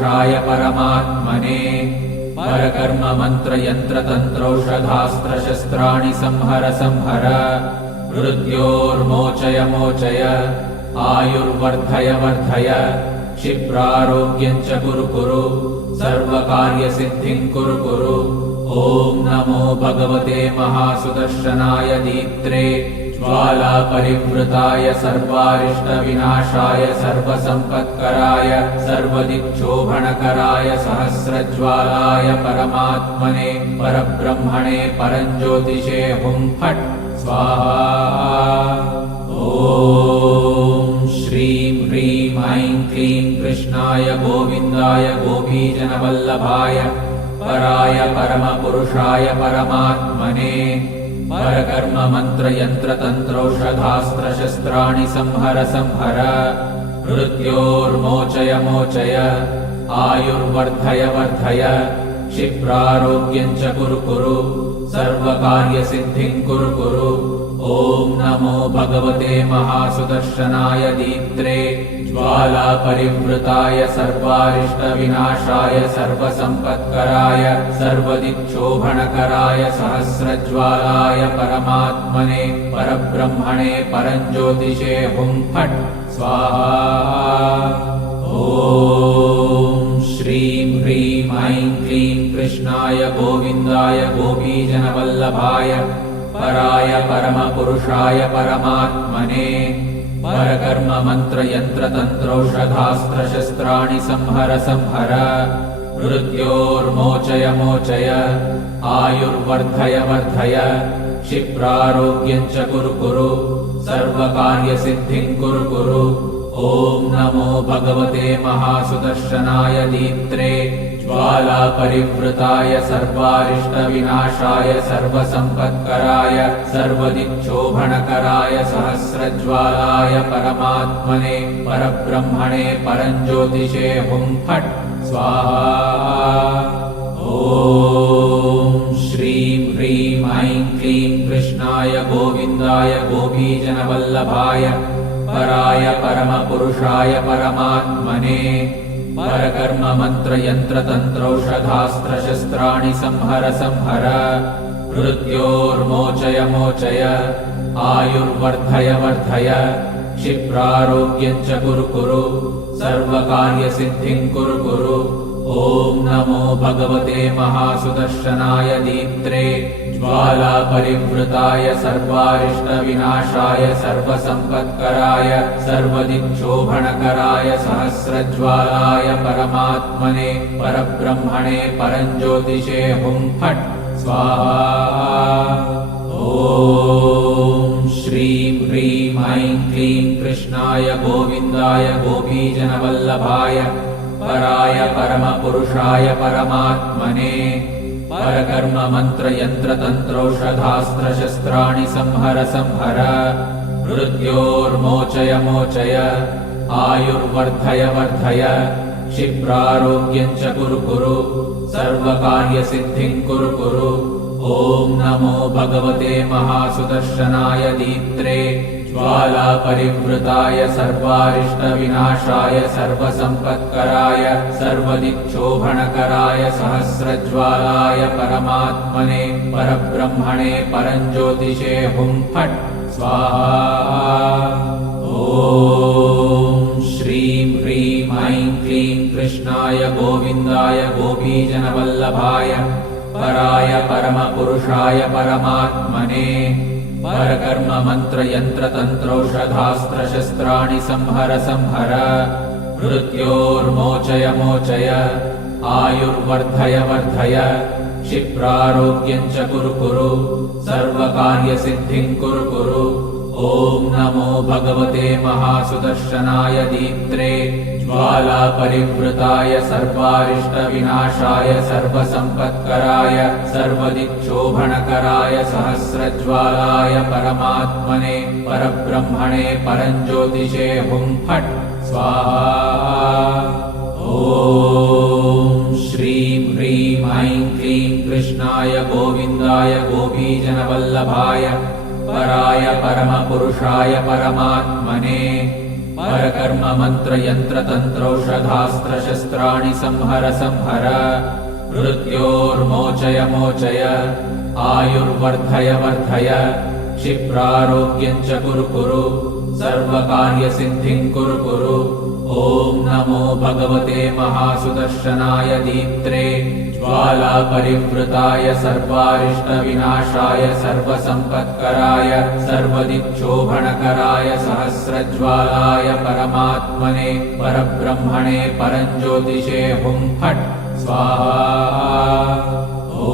परमपुरुषाय परमात्मने परकर्म मंत्र यंत्र तंत्रौषधास्त्र शस्त्राणि संहर संहर मृत्योर्मोचय मोचय आयुर्वर्धय वर्धय क्षिप्रारोग्यं च कुरु कुरु सर्वकार्यसिद्धिं कुरु कुरु। ॐ नमो भगवते महासुदर्शनाय दीप्त्रे ज्वालापरिवृताय सर्वारिष्टविनाशाय सर्वसम्पत्कराय सर्वदिक्शोभनकराय सहस्रज्वालाय परमात्मने परब्रह्मणे परञ्ज्योतिषे हुं फट् स्वाहा। ॐ श्रीं ह्रीं ऐं क्लीं कृष्णाय गोविन्दाय गोपीजनवल्लभाय पराय परमपुरुषाय परमात्मने परकर्म मंत्र यंत्र तंत्रौषधास्त्र शस्त्राणि संहर संहर मृत्योर्मोचय मोचय आयुर्वर्धय वर्धय क्षिप्रारोग्यं च कुरु कुरु सर्वकार्यसिद्धिं कुरु कुरु। ॐ नमो भगवते महासुदर्शनाय दीप्त्रे ज्वालापरिवृताय सर्वारिष्टविनाशाय सर्वसम्पत्कराय सर्वदिक्शोभनकराय सहस्रज्वालाय परमात्मने परब्रह्मणे परञ्ज्योतिषे हुं फट् स्वाहा। ॐ श्रीं ह्रीं ऐं क्लीं कृष्णाय गोविन्दाय गोपीजनवल्लभाय पराय परमपुरुषाय परमात्मने परकर्म मंत्र यंत्र तंत्रौषधास्त्र शस्त्राणि संहर संहर मृत्योर्मोचय मोचय आयुर्वर्धय वर्धय क्षिप्रारोग्यं च कुरु कुरु सर्वकार्यसिद्धिं कुरु कुरु। ॐ नमो भगवते महासुदर्शनाय दीप्त्रे ज्वालापरिवृताय सर्वारिष्टविनाशाय सर्वसम्पत्कराय सर्वदिक्शोभनकराय सहस्रज्वालाय परमात्मने परब्रह्मणे परञ्ज्योतिषे हुं फट् स्वाहा। ॐ श्रीं ह्रीं ऐं क्लीं कृष्णाय गोविन्दाय गोपीजनवल्लभाय पराय परमपुरुषाय परमात्मने परकर्म मंत्र यंत्र तंत्रौषधास्त्र शस्त्राणि संहर संहर मृत्योर्मोचय मोचय आयुर्वर्धय वर्धय क्षिप्रारोग्यं च कुरु कुरु सर्वकार्यसिद्धिं कुरु कुरु। ॐ नमो भगवते महासुदर्शनाय दीप्त्रे ज्वालापरिवृताय सर्वारिष्टविनाशाय सर्वसम्पत्कराय सर्वदिक्शोभनकराय सहस्रज्वालाय परमात्मने परब्रह्मणे परञ्ज्योतिषे हुं फट् स्वाहा। ॐ श्रीं ह्रीं ऐं क्लीं कृष्णाय गोविन्दाय गोपीजनवल्लभाय पराय परमपुरुषाय परमात्मने परकर्म मंत्र यंत्र तंत्रौषधास्त्र शस्त्राणि संहर संहर मृत्योर्मोचय मोचय आयुर्वर्धय वर्धय क्षिप्रारोग्यं च कुरु कुरु सर्वकार्यसिद्धिं कुरु कुरु। ॐ नमो भगवते महासुदर्शनाय दीप्त्रे ज्वालापरिवृताय सर्वारिष्टविनाशाय सर्वसम्पत्कराय सर्वदिक्शोभनकराय सहस्रज्वालाय परमात्मने परब्रह्मणे परञ्ज्योतिषे हुं फट् स्वाहा। ॐ श्रीं ह्रीं ऐं क्लीं कृष्णाय गोविन्दाय गोपीजनवल्लभाय पराय परमपुरुषाय परमात्मने परकर्म मंत्र यंत्र तंत्रौषधास्त्र शस्त्राणि संहर संहर मृत्योर्मोचय मोचय आयुर्वर्धय वर्धय क्षिप्रारोग्यं च कुरु कुरु सर्वकार्यसिद्धिं कुरु कुरु। ॐ नमो भगवते महासुदर्शनाय दीप्त्रे ज्वालापरिवृताय सर्वारिष्टविनाशाय सर्वसम्पत्कराय सर्वदिक्शोभनकराय सहस्रज्वालाय परमात्मने परब्रह्मणे परञ्ज्योतिषे हुं फट् स्वाहा। ॐ श्रीं ह्रीं ऐं क्लीं कृष्णाय गोविन्दाय गोपीजनवल्लभाय पराय परमपुरुषाय परमात्मने परकर्म मंत्र यंत्र तंत्रौषधास्त्रशस्त्राणि संहर संहर मृत्योर्मोचय मोचय आयुर्वर्धय वर्धय क्षिप्रारोग्यं च कुरु कुरु सर्वकार्यसिद्धिं कुरु कुरु। ॐ नमो भगवते महासुदर्शनाय दीप्त्रे ज्वालापरिवृताय सर्वारिष्टविनाशाय सर्वसम्पत्कराय सर्वदिक्शोभनकराय सहस्रज्वालाय परमात्मने परब्रह्मणे परञ्ज्योतिषे हुं फट् स्वाहा। ॐ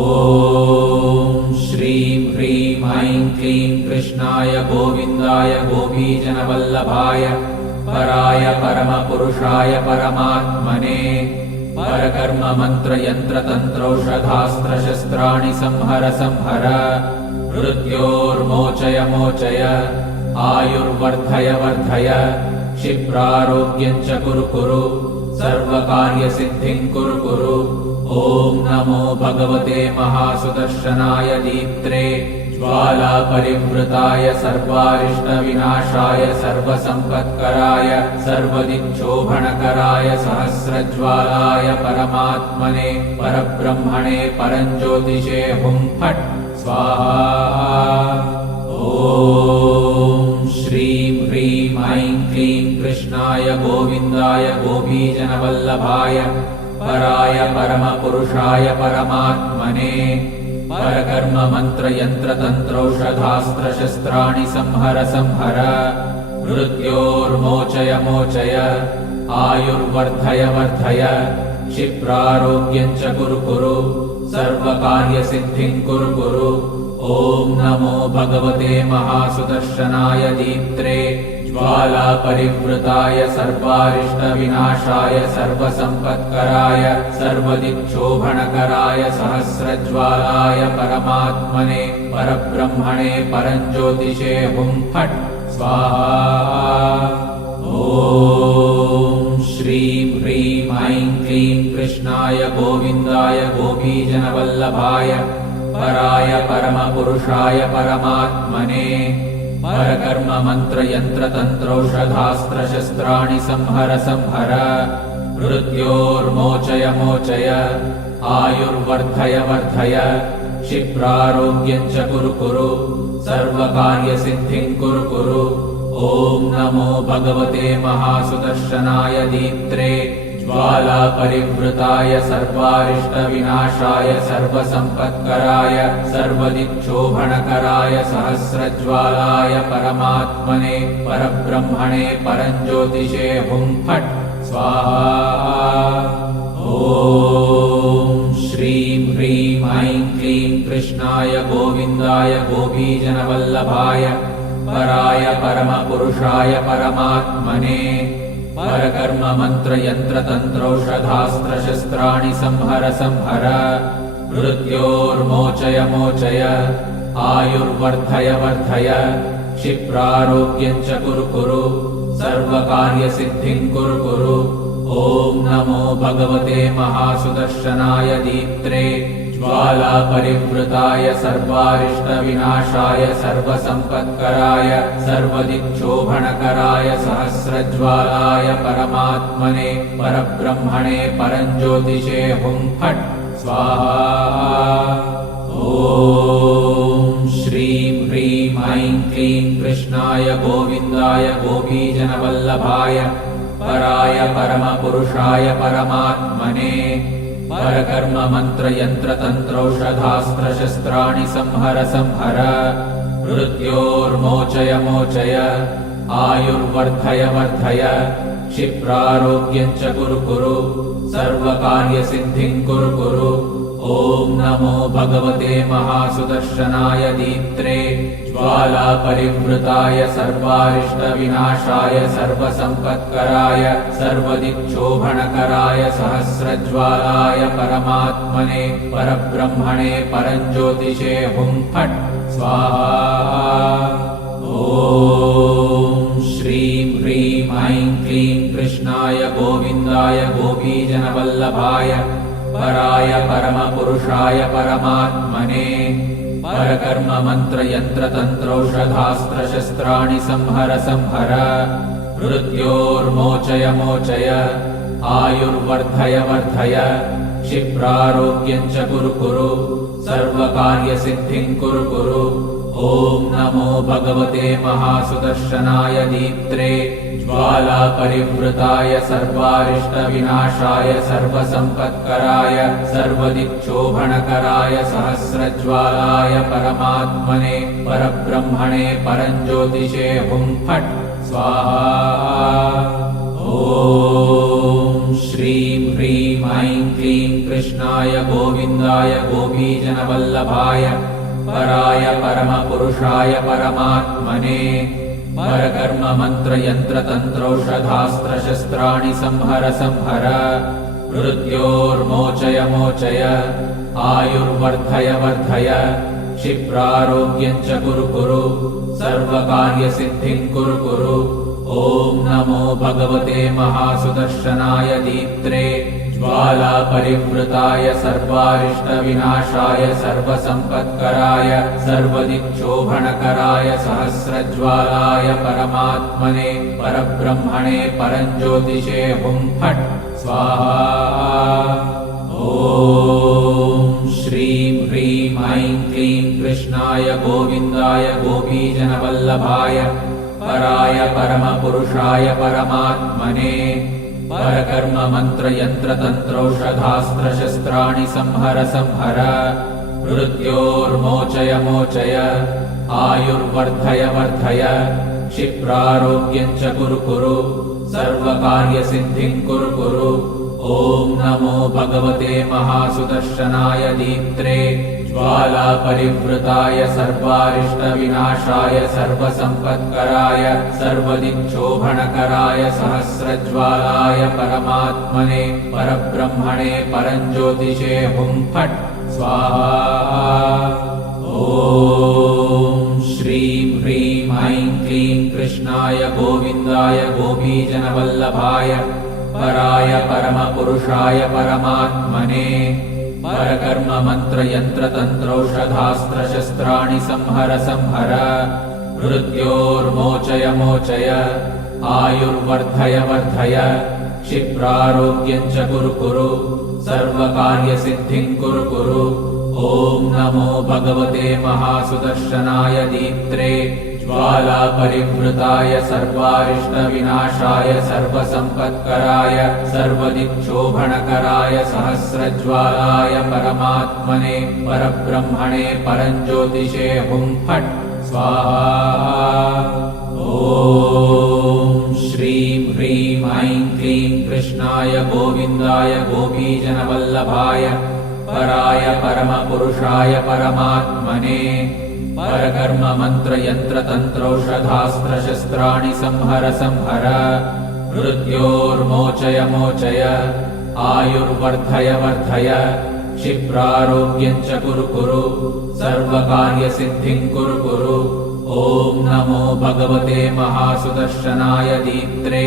श्रीं ह्रीं ऐं क्लीं कृष्णाय गोविन्दाय गोपीजनवल्लभाय पराय परमपुरुषाय परमात्मने परकर्म मंत्र यंत्र तंत्रौषधास्त्रशस्त्राणि संहर संहर मृत्योर्मोचय मोचय आयुर्वर्धय वर्धय क्षिप्रारोग्यं च कुरु कुरु सर्वकार्यसिद्धिं कुरु कुरु। ॐ नमो भगवते महासुदर्शनाय दीप्त्रे ज्वालापरिवृताय सर्वारिष्टविनाशाय सर्वसम्पत्कराय सर्वदिक्शोभनकराय सहस्रज्वालाय परमात्मने परब्रह्मणे परञ्ज्योतिषे हुं फट् स्वाहा। ॐ श्रीं ह्रीं ऐं क्लीं कृष्णाय गोविन्दाय गोपीजनवल्लभाय पराय परमपुरुषाय परमात्मने परकर्म मंत्र यंत्र तंत्रौषधास्त्रशस्त्राणि संहर संहर मृत्योर्मोचय मोचय आयुर्वर्धय वर्धय क्षिप्रारोग्यं च कुरु कुरु सर्वकार्यसिद्धिं कुरु कुरु। ॐ नमो भगवते महासुदर्शनाय दीप्त्रे ज्वालापरिवृताय सर्वारिष्टविनाशाय सर्वसम्पत्कराय सर्वदिक्शोभनकराय सहस्रज्वालाय परमात्मने परब्रह्मणे परञ्ज्योतिषे हुं फट् स्वाहा। ॐ श्रीं ह्रीं ऐं क्लीं कृष्णाय गोविन्दाय गोपीजनवल्लभाय पराय परमपुरुषाय परमात्मने परकर्म मंत्र यंत्र तंत्रौषधास्त्रशस्त्राणि संहर संहर मृत्योर्मोचय मोचय आयुर्वर्धय वर्धय क्षिप्रारोग्यं च कुरु कुरु सर्वकार्यसिद्धिं कुरु कुरु। ॐ नमो भगवते महासुदर्शनाय दीप्त्रे ज्वालापरिवृताय सर्वारिष्टविनाशाय सर्वसम्पत्कराय सर्वदिक्शोभनकराय सहस्रज्वालाय परमात्मने परब्रह्मणे परञ्ज्योतिषे हुं फट् स्वाहा। ॐ श्रीं ह्रीं ऐं क्लीं कृष्णाय गोविन्दाय गोपीजनवल्लभाय पराय परमपुरुषाय परमात्मने परकर्म मंत्र यंत्र तंत्रौषधास्त्रशस्त्राणि संहर संहर मृत्योर्मोचय मोचय आयुर्वर्धय वर्धय क्षिप्रारोग्यं च कुरु कुरु सर्वकार्यसिद्धिं कुरु कुरु। ॐ नमो भगवते महासुदर्शनाय दीप्त्रे ज्वालापरिवृताय सर्वारिष्टविनाशाय सर्वसम्पत्कराय सर्वदिक्शोभनकराय सहस्रज्वालाय परमात्मने परब्रह्मणे परञ्ज्योतिषे हुं फट् स्वाहा। ॐ श्रीं ह्रीं ऐं क्लीं कृष्णाय गोविन्दाय गोपीजनवल्लभाय पराय परमपुरुषाय परमात्मने परकर्म मंत्र यंत्र तंत्रौषधास्त्रशस्त्राणि संहर संहर मृत्योर्मोचय मोचय आयुर्वर्धय वर्धय क्षिप्रारोग्यं च कुरु कुरु सर्वकार्यसिद्धिं कुरु कुरु। ॐ नमो भगवते महासुदर्शनाय दीप्त्रे ज्वालापरिवृताय सर्वारिष्टविनाशाय सर्वसम्पत्कराय सर्वदिक्शोभनकराय सहस्रज्वालाय परमात्मने परब्रह्मणे परञ्ज्योतिषे हुं फट् स्वाहा। ॐ श्रीं ह्रीं ऐं क्लीं कृष्णाय गोविन्दाय गोपीजनवल्लभाय पराय परमपुरुषाय परमात्मने परकर्म मंत्र यंत्र तंत्रौषधास्त्रशस्त्राणि संहर संहर मृत्योर्मोचय मोचय आयुर्वर्धय वर्धय क्षिप्रारोग्यं च कुरु कुरु सर्वकार्यसिद्धिं कुरु कुरु ॐ नमो भगवते महासुदर्शनाय दीप्त्रे ज्वालापरिवृताय सर्वारिष्टविनाशाय सर्वसम्पत्कराय सर्वदिक्शोभनकराय सहस्रज्वालाय परमात्मने परब्रह्मणे परञ्ज्योतिषे हुं फट् स्वाहा। ॐ श्रीं ह्रीं ऐं क्लीं कृष्णाय गोविन्दाय गोपीजनवल्लभाय पराय परमपुरुषाय परमात्मने परकर्म मंत्र यंत्र तंत्रौषधास्त्रशस्त्राणि संहर संहर मृत्योर्मोचय मोचय आयुर्वर्धय वर्धय क्षिप्रारोग्यं च कुरु कुरु सर्वकार्यसिद्धिं कुरु कुरु ॐ नमो भगवते महासुदर्शनाय दीप्त्रे ज्वालापरिवृताय सर्वारिष्टविनाशाय सर्वसम्पत्कराय सर्वदिक्शोभनकराय सहस्रज्वालाय परमात्मने परब्रह्मणे परञ्ज्योतिषे हुं फट् स्वाहा। ॐ श्रीं ह्रीं ऐं क्लीं कृष्णाय गोविन्दाय गोपीजनवल्लभाय पराय परमपुरुषाय परमात्मने परकर्म मंत्र यंत्र तंत्रौषधास्त्रशस्त्राणि संहर संहर मृत्योर्मोचय मोचय आयुर्वर्धय वर्धय क्षिप्रारोग्यं च कुरु कुरु सर्वकार्यसिद्धिं कुरु कुरु ॐ नमो भगवते महासुदर्शनाय दीप्त्रे ज्वालापरिवृताय सर्वारिष्टविनाशाय सर्वसम्पत्कराय सर्वदिक्शोभनकराय सहस्रज्वालाय परमात्मने परब्रह्मणे परञ्ज्योतिषे हुं फट् स्वाहा। ॐ श्रीं ह्रीं ऐं क्लीं कृष्णाय गोविन्दाय गोपीजनवल्लभाय पराय परमपुरुषाय परमात्मने परकर्म मंत्र यंत्र तंत्रौषधास्त्रशस्त्राणि संहर संहर मृत्योर्मोचय मोचय आयुर्वर्धय वर्धय क्षिप्रारोग्यं च कुरु कुरु सर्वकार्यसिद्धिं कुरु कुरु ॐ नमो भगवते महासुदर्शनाय दीप्त्रे ज्वालापरिवृताय सर्वारिष्टविनाशाय सर्वसम्पत्कराय सर्वदिक्शोभनकराय सहस्रज्वालाय परमात्मने परब्रह्मणे परञ्ज्योतिषे हुं फट् स्वाहा। ॐ श्रीं ह्रीं ऐं क्लीं कृष्णाय गोविन्दाय गोपीजनवल्लभाय पराय परमपुरुषाय परमात्मने परकर्म मंत्र यंत्र तंत्रौषधास्त्रशस्त्राणि संहर संहर मृत्योर्मोचय मोचय आयुर्वर्धय वर्धय क्षिप्रारोग्यं च कुरु कुरु सर्वकार्यसिद्धिं कुरु कुरु ॐ नमो भगवते महासुदर्शनाय दीप्त्रे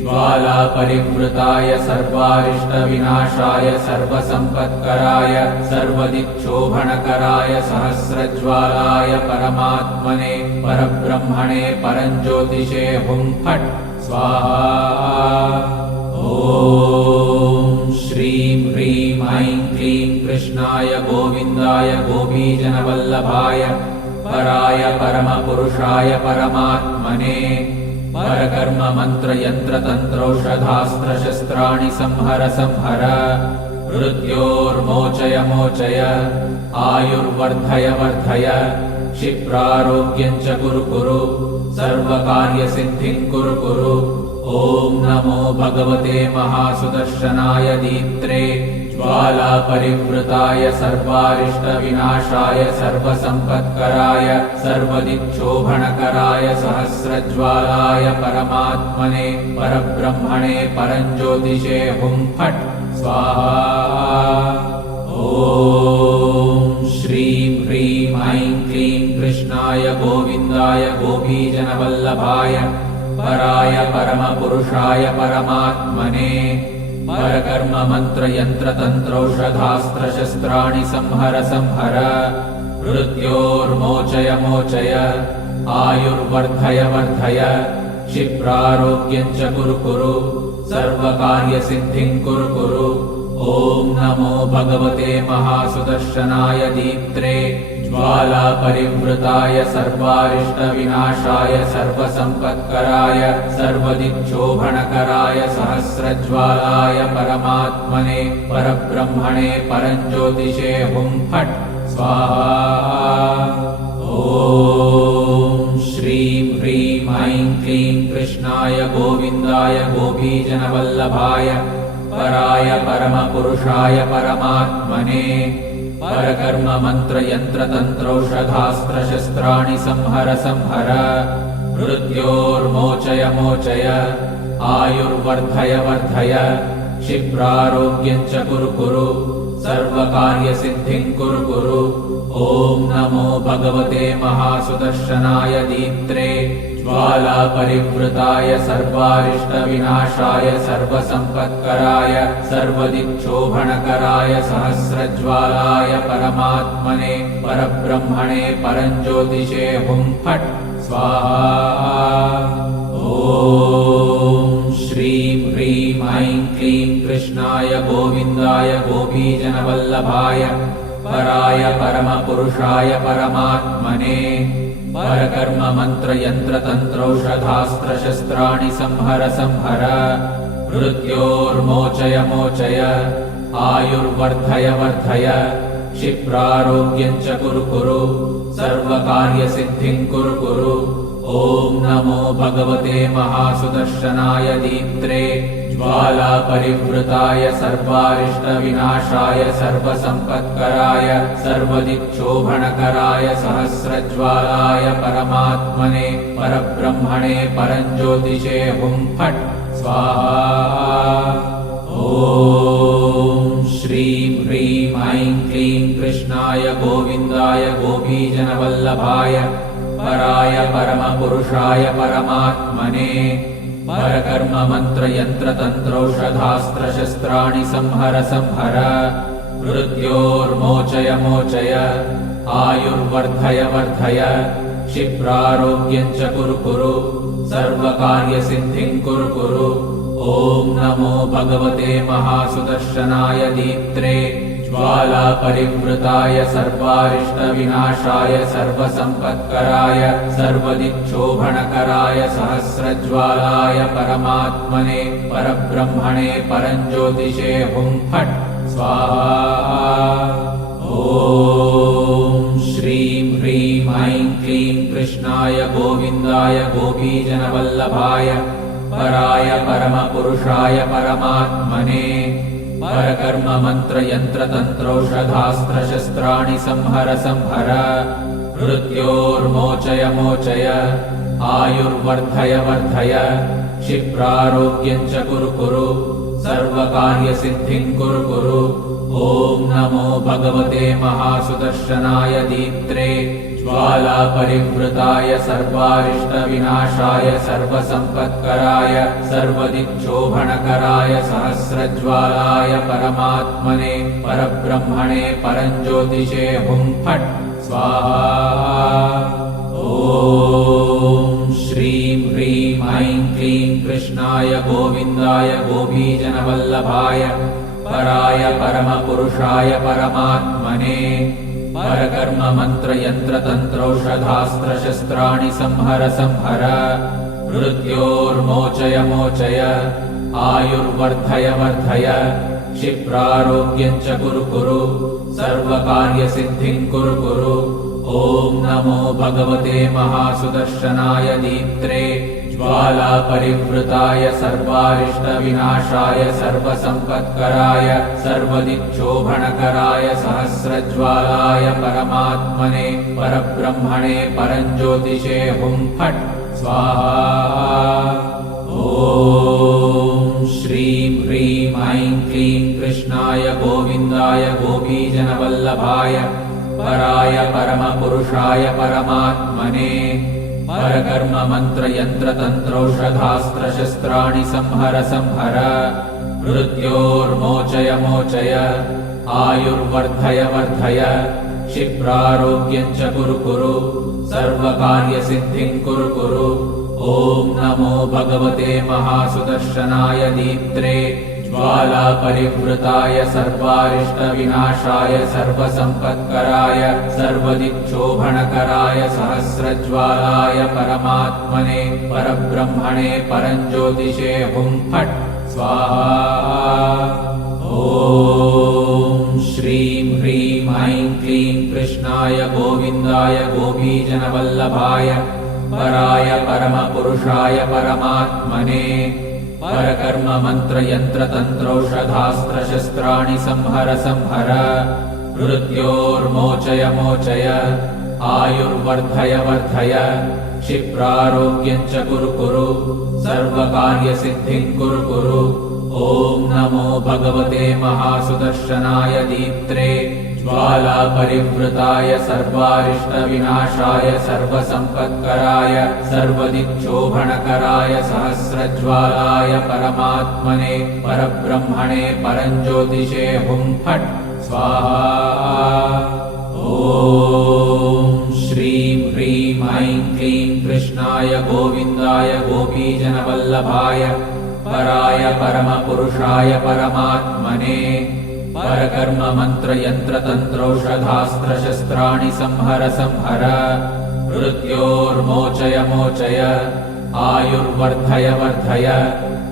ज्वालापरिवृताय सर्वारिष्टविनाशाय सर्वसम्पत्कराय सर्वदिक्शोभनकराय सहस्रज्वालाय परमात्मने परब्रह्मणे परञ्ज्योतिषे हुं फट् स्वाहा। ॐ श्रीं ह्रीं ऐं क्लीं कृष्णाय गोविन्दाय गोपीजनवल्लभाय पराय परमपुरुषाय परमात्मने परकर्म मंत्र यंत्र तंत्रौषधास्त्रशस्त्राणि संहर संहर मृत्योर्मोचय मोचय आयुर्वर्धय वर्धय क्षिप्रारोग्यं च कुरु कुरु सर्वकार्यसिद्धिं कुरु कुरु ॐ नमो भगवते महासुदर्शनाय दीप्त्रे ज्वालापरिवृताय सर्वारिष्टविनाशाय सर्वसम्पत्कराय सर्वदिक्शोभनकराय सहस्रज्वालाय परमात्मने परब्रह्मणे परञ्ज्योतिषे हुं फट् स्वाहा। ॐ श्रीं ह्रीं ऐं क्लीं कृष्णाय गोविन्दाय गोपीजनवल्लभाय पराय परमपुरुषाय परमात्मने परकर्म मंत्र यंत्र तंत्रौषधास्त्रशस्त्राणि संहर संहर मृत्योर्मोचय मोचय आयुर्वर्धय वर्धय क्षिप्रारोग्यं च कुरु कुरु सर्वकार्यसिद्धिं कुरु कुरु। ॐ नमो भगवते महासुदर्शनाय दीप्त्रे ज्वालापरिवृताय सर्वारिष्टविनाशाय सर्वसम्पत्कराय सर्वदिक्शोभनकराय सहस्रज्वालाय परमात्मने परब्रह्मणे परञ्ज्योतिषे हुं फट् स्वाहा। ॐ श्रीं ह्रीं ऐं क्लीं कृष्णाय गोविन्दाय गोपीजनवल्लभाय पराय परमपुरुषाय परमात्मने परकर्म मंत्र यंत्र तंत्रौषधास्त्रशस्त्राणि संहर संहर मृत्योर्मोचय मोचय आयुर्वर्धय वर्धय क्षिप्रारोग्यं च कुरु कुरु सर्वकार्यसिद्धिं कुरु कुरु। ॐ नमो भगवते महासुदर्शनाय दीप्त्रे ज्वालापरिवृताय सर्वारिष्टविनाशाय सर्वसम्पत्कराय सर्वदिक्शोभनकराय सहस्रज्वालाय परमात्मने परब्रह्मणे परञ्ज्योतिषे हुं फट् स्वाहा। ॐ श्रीं ह्रीं ऐं क्लीं कृष्णाय गोविन्दाय गोपीजनवल्लभाय पराय परमपुरुषाय परमात्मने परकर्म मंत्र यंत्र तंत्रौषधास्त्रशस्त्राणि संहर संहर मृत्योर्मोचय मोचय आयुर्वर्धय वर्धय क्षिप्रारोग्यं च कुरु कुरु सर्वकार्यसिद्धिं कुरु कुरु। ॐ नमो भगवते महासुदर्शनाय दीप्त्रे ज्वालापरिवृताय सर्वारिष्टविनाशाय सर्वसम्पत्कराय सर्वदिक्शोभनकराय सहस्रज्वालाय परमात्मने परब्रह्मणे परञ्ज्योतिषे हुं फट् स्वाहा। ॐ श्रीं ह्रीं ऐं क्लीं कृष्णाय गोविन्दाय गोपीजनवल्लभाय पराय परमपुरुषाय परमात्मने परकर्म मंत्र यंत्र तंत्रौषधास्त्रशस्त्राणि संहर संहर मृत्योर्मोचय मोचय आयुर्वर्धय वर्धय क्षिप्रारोग्यं च कुरु कुरु सर्वकार्यसिद्धिं कुरु कुरु। ॐ नमो भगवते महासुदर्शनाय दीप्त्रे ज्वालापरिवृताय सर्वारिष्टविनाशाय सर्वसम्पत्कराय सर्वदिक्शोभनकराय सहस्रज्वालाय परमात्मने परब्रह्मणे परञ्ज्योतिषे हुं फट् स्वाहा। ॐ श्रीं ह्रीं ऐं क्लीं कृष्णाय गोविन्दाय गोपीजनवल्लभाय पराय परमपुरुषाय परमात्मने परकर्म मंत्र यंत्र तंत्रौषधास्त्रशस्त्राणि संहर संहर मृत्योर्मोचय मोचय आयुर्वर्धय वर्धय क्षिप्रारोग्यं च कुरु कुरु सर्वकार्यसिद्धिं कुरु कुरु। ॐ नमो भगवते महासुदर्शनाय दीप्त्रे ज्वालापरिवृताय सर्वारिष्टविनाशाय सर्वसम्पत्कराय सर्वदिक्शोभनकराय सहस्रज्वालाय परमात्मने परब्रह्मणे परञ्ज्योतिषे हुं फट् स्वाहा। ॐ श्रीं ह्रीं ऐं क्लीं कृष्णाय गोविन्दाय गोपीजनवल्लभाय पराय परमपुरुषाय परमात्मने परकर्म मंत्र यंत्र तंत्रौषधास्त्रशस्त्राणि संहर संहर मृत्योर्मोचय मोचय आयुर्वर्धय वर्धय क्षिप्रारोग्यं च कुरु कुरु सर्वकार्यसिद्धिं कुरु कुरु। ॐ नमो भगवते महासुदर्शनाय दीप्त्रे ज्वालापरिवृताय सर्वारिष्टविनाशाय सर्वसम्पत्कराय सर्वदिक्शोभनकराय सहस्रज्वालाय परमात्मने परब्रह्मणे परञ्ज्योतिषे हुं फट् स्वाहा। ॐ श्रीं ह्रीं ऐं क्लीं कृष्णाय गोविन्दाय गोपीजनवल्लभाय पराय परमपुरुषाय परमात्मने परकर्म मंत्र यंत्र तंत्रौषधास्त्रशस्त्राणि संहर संहर मृत्योर्मोचय मोचय आयुर्वर्धय वर्धय क्षिप्रारोग्यं च कुरु कुरु सर्वकार्यसिद्धिं कुरु कुरु। ॐ ॐ नमो भगवते महासुदर्शनाय दीप्त्रे ज्वालापरिवृताय सर्वारिष्टविनाशाय सर्वसम्पत्कराय सर्वदिक्शोभणकराय सहस्रज्वालाय परमात्मने परब्रह्मणे परञ्ज्योतिषे हुं फट् स्वाहा। ॐ श्रीं ह्रीं ऐं क्लीं कृष्णाय गोविन्दाय गोपीजनवल्लभाय पराय परमपुरुषाय परमात्मने परकर्म मंत्र यंत्र तंत्रौषधास्त्रशस्त्राणि संहर संहर मृत्योर्मोचय मोचय आयुर्वर्धय वर्धय क्षिप्रारोग्यं च कुरु कुरु सर्वकार्यसिद्धिं कुरु कुरु। ॐ नमो भगवते महासुदर्शनाय दीप्त्रे ज्वालापरिवृताय सर्वारिष्टविनाशाय सर्वसम्पत्कराय सर्वदिक्शोभणकराय सहस्रज्वालाय परमात्मने परब्रह्मणे परञ्ज्योतिषे हुं फट् स्वाहा। ॐ श्रीं ह्रीं ऐं क्लीं कृष्णाय गोविन्दाय गोपीजनवल्लभाय पराय परमपुरुषाय परमात्मने परकर्म मंत्र यंत्र तंत्रौषधास्त्रशस्त्राणि संहर संहर मृत्योर्मोचय मोचय आयुर्वर्धय वर्धय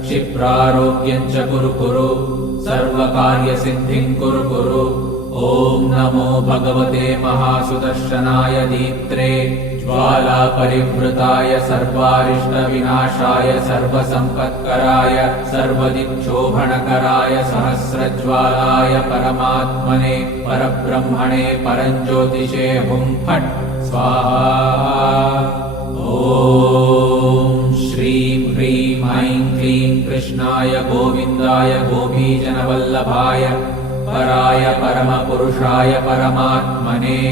क्षिप्रारोग्यं च कुरु कुरु सर्वकार्यसिद्धिं कुरु कुरु। ॐ नमो भगवते महासुदर्शनाय दीप्त्रे ज्वालापरिवृताय सर्वारिष्टविनाशाय सर्वसम्पत्कराय सर्वदिक्शोभणकराय सहस्रज्वालाय परमात्मने परब्रह्मणे परञ्ज्योतिषे हुं फट् स्वाहा। ॐ श्रीं ह्रीं ऐं क्लीं कृष्णाय गोविन्दाय गोपीजनवल्लभाय पराय परमपुरुषाय परमात्मने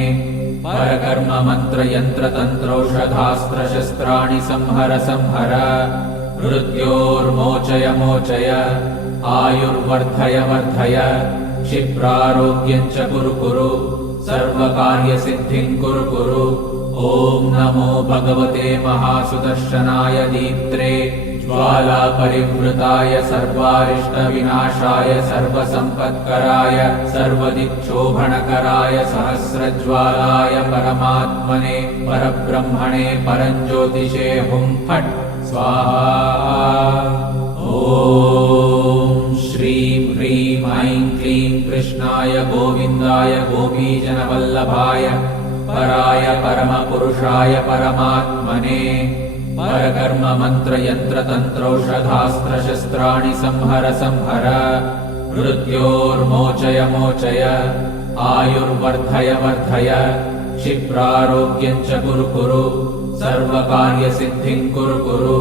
परकर्म मंत्र यंत्र तंत्रौषधास्त्रशस्त्राणि संहर संहर मृत्योर्मोचय मोचय आयुर्वर्धय वर्धय क्षिप्रारोग्यं च कुरु कुरु सर्वकार्यसिद्धिं कुरु कुरु। ॐ नमो भगवते महासुदर्शनाय दीप्त्रे ज्वालापरिवृताय सर्वारिष्टविनाशाय सर्वसम्पत्कराय सर्वदिक्शोभणकराय सहस्रज्वालाय परमात्मने परब्रह्मणे परञ्ज्योतिषे हुं फट् स्वाहा। ॐ श्रीं ह्रीं ऐं क्लीं कृष्णाय गोविन्दाय गोपीजनवल्लभाय पराय परमपुरुषाय परमात्मने परकर्म मंत्र यंत्र तंत्रौषधास्त्रशस्त्राणि संहर संहर मृत्योर्मोचय मोचय आयुर्वर्धय वर्धय क्षिप्रारोग्यं च कुरु कुरु सर्वकार्यसिद्धिं कुरु कुरु।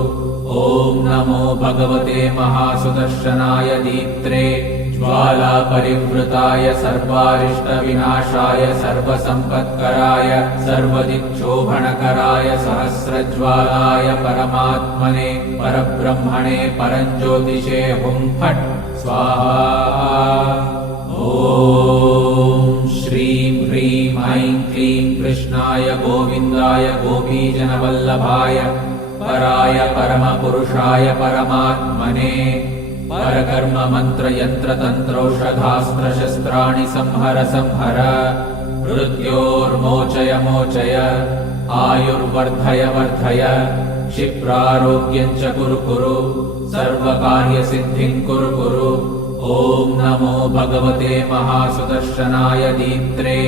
ॐ नमो भगवते महासुदर्शनाय दीप्त्रे ज्वालापरिवृताय सर्वारिष्टविनाशाय सर्वसम्पत्कराय सर्वदिक्शोभणकराय सहस्रज्वालाय परमात्मने परब्रह्मणे परञ्ज्योतिषे हुं फट् स्वाहा। ॐ श्रीं ह्रीं ऐं क्लीं कृष्णाय गोविन्दाय गोपीजनवल्लभाय पराय परमपुरुषाय परमात्मने परकर्म मंत्र यंत्र तंत्रौषधास्त्रशस्त्राणि संहर संहर मृत्योर्मोचय मोचय आयुर्वर्धय वर्धय क्षिप्रारोग्यं च कुरु कुरु सर्वकार्यसिद्धिं कुरु कुरु। ॐ नमो भगवते महासुदर्शनाय दीप्त्रे